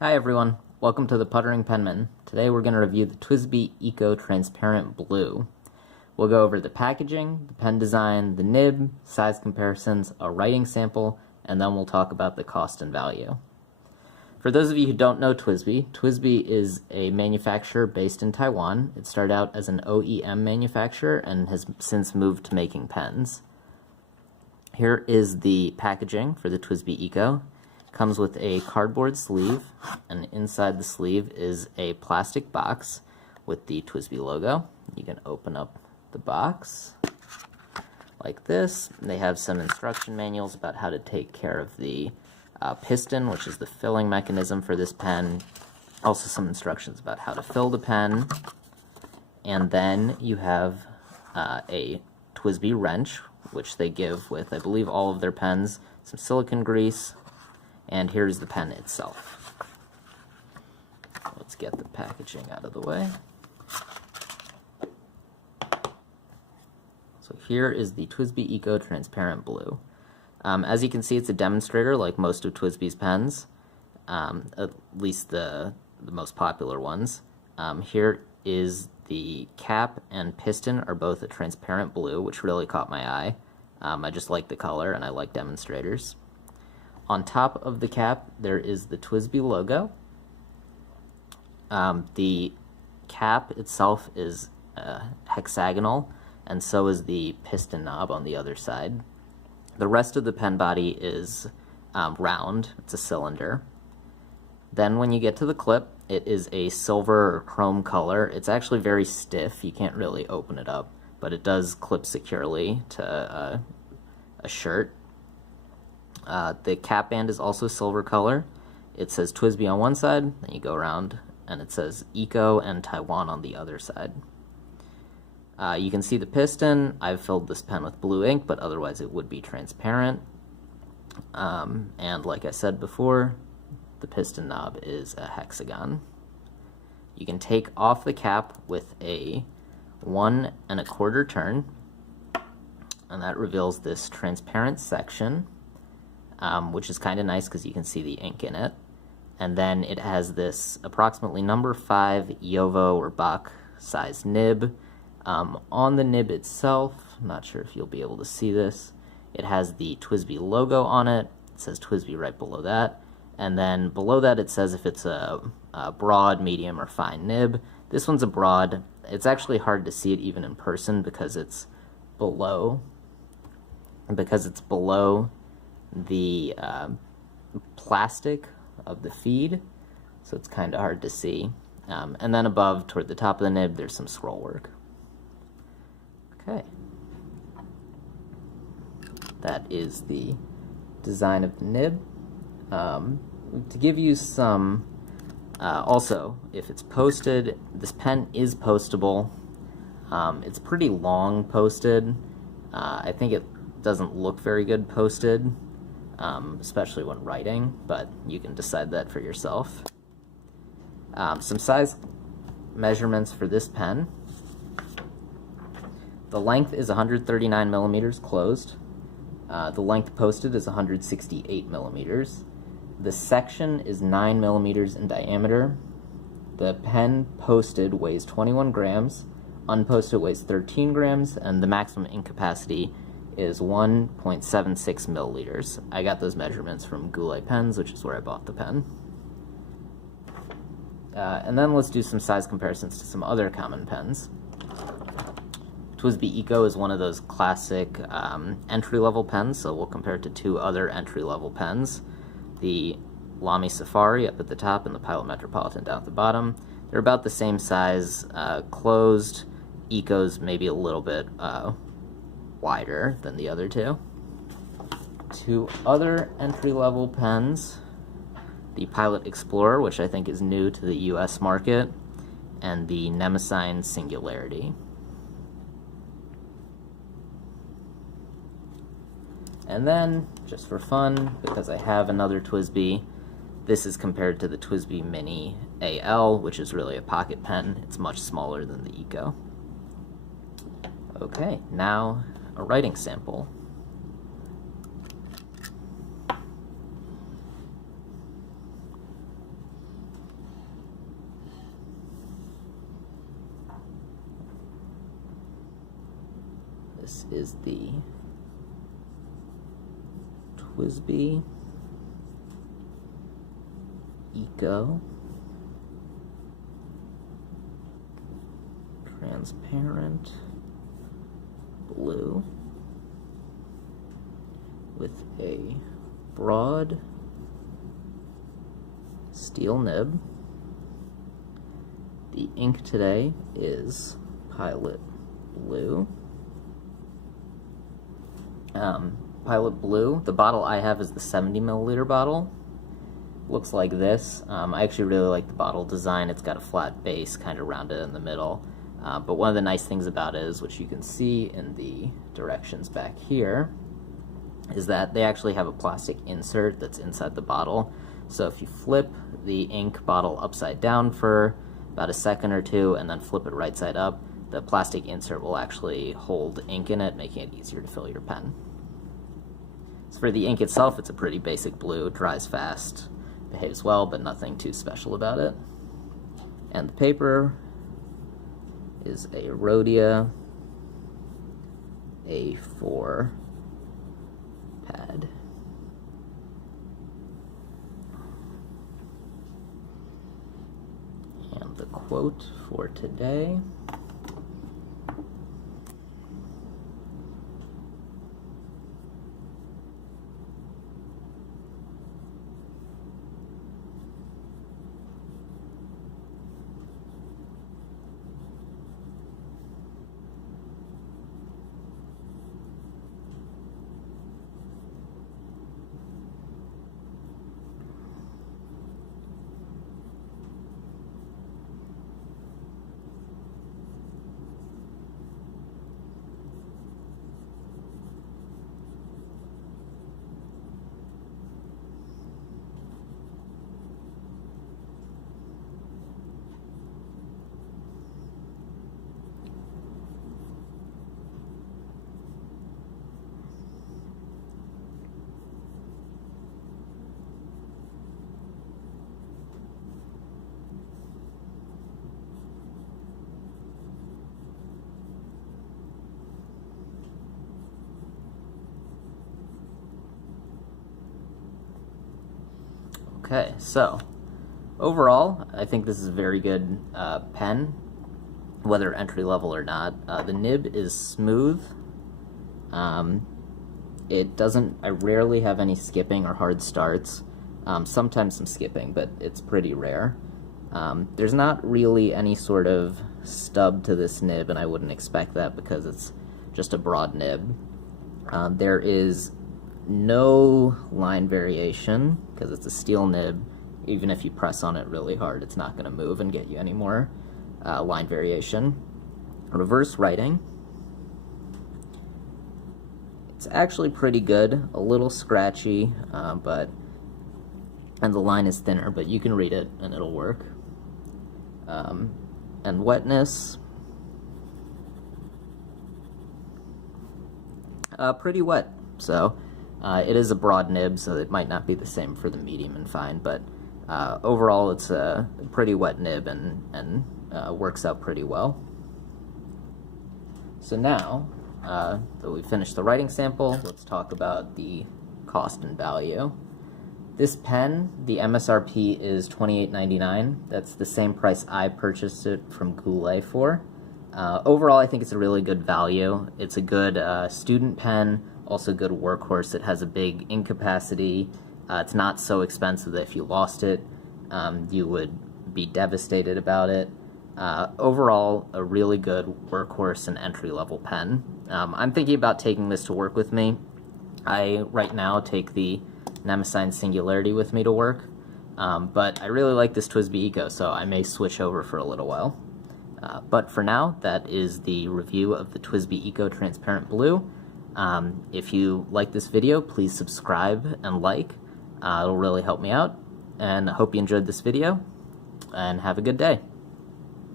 Hi everyone, welcome to the Puttering Penman. Today we're going to review the TWSBI Eco Transparent Blue. We'll go over the packaging, the pen design, the nib, size comparisons, a writing sample, and then we'll talk about the cost and value. For those of you who don't know TWSBI, TWSBI is a manufacturer based in Taiwan. It started out as an OEM manufacturer and has since moved to making pens. Here is the packaging for the TWSBI Eco. Comes with a cardboard sleeve, and inside the sleeve is a plastic box with the TWSBI logo. You can open up the box like this. They have some instruction manuals about how to take care of the piston, which is the filling mechanism for this pen. Also some instructions about how to fill the pen. And then you have a TWSBI wrench, which they give with, I believe, all of their pens, some silicone grease, and here's the pen itself. Let's get the packaging out of the way. So here is the TWSBI Eco Transparent Blue. As you can see, it's a demonstrator like most of TWSBI's pens, at least the most popular ones. Here is the cap and piston are both a transparent blue, which really caught my eye. I just like the color and I like demonstrators. On top of the cap, there is the TWSBI logo. The cap itself is hexagonal, and so is the piston knob on the other side. The rest of the pen body is round. It's a cylinder. Then when you get to the clip, it is a silver or chrome color. It's actually very stiff. You can't really open it up, but it does clip securely to a shirt. The cap band is also silver color. It says TWSBI on one side, then you go around and it says Eco and Taiwan on the other side. You can see the piston. I've filled this pen with blue ink, but otherwise it would be transparent. And like I said before, the piston knob is a hexagon. You can take off the cap with a 1 1/4 turn, and that reveals this transparent section. Which is kind of nice because you can see the ink in it. And then it has this approximately number 5 Yovo or Bach size nib. On the nib itself, I'm not sure if you'll be able to see this, it has the TWSBI logo on it. It says TWSBI right below that. And then below that it says if it's a broad, medium, or fine nib. This one's a broad. It's actually hard to see it even in person because it's below the plastic of the feed, so it's kind of hard to see. And then above, toward the top of the nib, there's some scroll work. Okay. That is the design of the nib. To give you some, also, if it's posted, this pen is postable. It's pretty long posted. I think it doesn't look very good posted, especially when writing, but you can decide that for yourself. Some size measurements for this pen. The length is 139 millimeters closed. The length posted is 168 millimeters. The section is 9 millimeters in diameter. The pen posted weighs 21 grams, unposted weighs 13 grams, and the maximum ink capacity is 1.76 milliliters. I got those measurements from Goulet Pens, which is where I bought the pen. And then let's do some size comparisons to some other common pens. TWSBI Eco is one of those classic entry-level pens, so we'll compare it to two other entry-level pens. The Lamy Safari up at the top and the Pilot Metropolitan down at the bottom. They're about the same size, closed. Eco's maybe a little bit wider than the other two. Two other entry-level pens, the Pilot Explorer, which I think is new to the US market, and the Nemesine Singularity. And then, just for fun, because I have another TWSBI, this is compared to the TWSBI Mini AL, which is really a pocket pen. It's much smaller than the Eco. Okay, now a writing sample. This is the TWSBI Eco Transparent Blue with a broad steel nib. The ink today is Pilot Blue. Pilot Blue, the bottle I have is the 70 milliliter bottle. Looks like this. I actually really like the bottle design. It's got a flat base, kind of rounded in the middle. But one of the nice things about it is, which you can see in the directions back here, is that they actually have a plastic insert that's inside the bottle. So if you flip the ink bottle upside down for about a second or two and then flip it right side up, the plastic insert will actually hold ink in it, making it easier to fill your pen. So for the ink itself, it's a pretty basic blue, dries fast, behaves well, but nothing too special about it. And the paper is a Rhodia A4 pad. And the quote for today: Okay, so overall, I think this is a very good pen, whether entry level or not. The nib is smooth. It doesn't, I rarely have any skipping or hard starts. Sometimes some skipping, but it's pretty rare. There's not really any sort of stub to this nib, and I wouldn't expect that because it's just a broad nib. There is no line variation because it's a steel nib. Even if you press on it really hard, it's not going to move and get you any more line variation. Reverse writing, it's actually pretty good, a little scratchy, and the line is thinner, but you can read it and it'll work. And wetness, pretty wet. So it is a broad nib, so it might not be the same for the medium and fine, but overall it's a pretty wet nib and works out pretty well. So now that we've finished the writing sample, let's talk about the cost and value. This pen, the MSRP is $28.99. That's the same price I purchased it from Goulet for. Overall, I think it's a really good value. It's a good student pen, also good workhorse. It has a big ink capacity. It's not so expensive that if you lost it, you would be devastated about it. Overall, a really good workhorse and entry-level pen. I'm thinking about taking this to work with me. I, right now, take the Nemesign Singularity with me to work, but I really like this TWSBI Eco, so I may switch over for a little while. But for now, that is the review of the TWSBI Eco Transparent Blue. If you like this video, please subscribe and like. It'll really help me out, and I hope you enjoyed this video, and have a good day.